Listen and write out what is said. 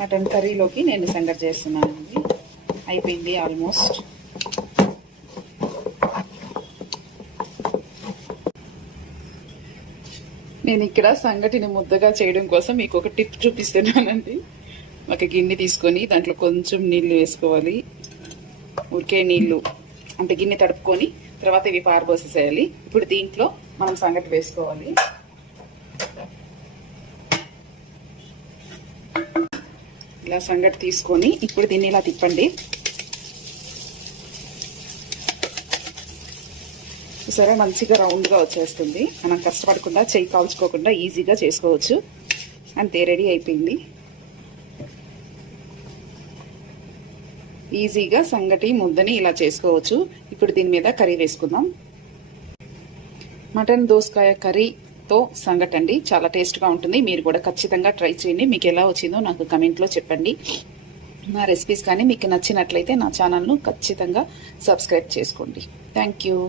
Mutton కర్రీలోకి నేను సంగటి చేస్తున్నానండి. అయిపోయింది ఆల్మోస్ట్. నేను ఇక్కడ సంగటిని ముద్దగా చేయడం కోసం మీకు ఒక టిప్ చూపిస్తున్నానండి. ఒక గిన్నె తీసుకొని దాంట్లో కొంచెం నీళ్లు వేసుకోవాలి. ఉరికే నీళ్లు అంటే గిన్నె తడుపుకొని తర్వాత ఇవి పారబోసేసేయాలి. ఇప్పుడు దీంట్లో మనం సంగటి వేసుకోవాలి. ఇలా సంగటి తీసుకొని ఇప్పుడు దీన్ని ఇలా తిప్పండి. సరే, మంచిగా రౌండ్గా వచ్చేస్తుంది. మనం కష్టపడకుండా చెయ్యి కాల్చుకోకుండా ఈజీగా చేసుకోవచ్చు. అంతే, రెడీ అయిపోయింది. ఈజీగా సంగటి ముద్దని ఇలా చేసుకోవచ్చు. ఇప్పుడు దీని మీద కర్రీ వేసుకుందాం. మటన్ దోసకాయ కర్రీతో సంగటి అండి, చాలా టేస్ట్గా ఉంటుంది. మీరు కూడా ఖచ్చితంగా ట్రై చేయండి. మీకు ఎలా వచ్చిందో నాకు కమెంట్లో చెప్పండి. నా రెసిపీస్ కానీ మీకు నచ్చినట్లయితే నా ఛానల్ను ఖచ్చితంగా సబ్స్క్రైబ్ చేసుకోండి. Thank you.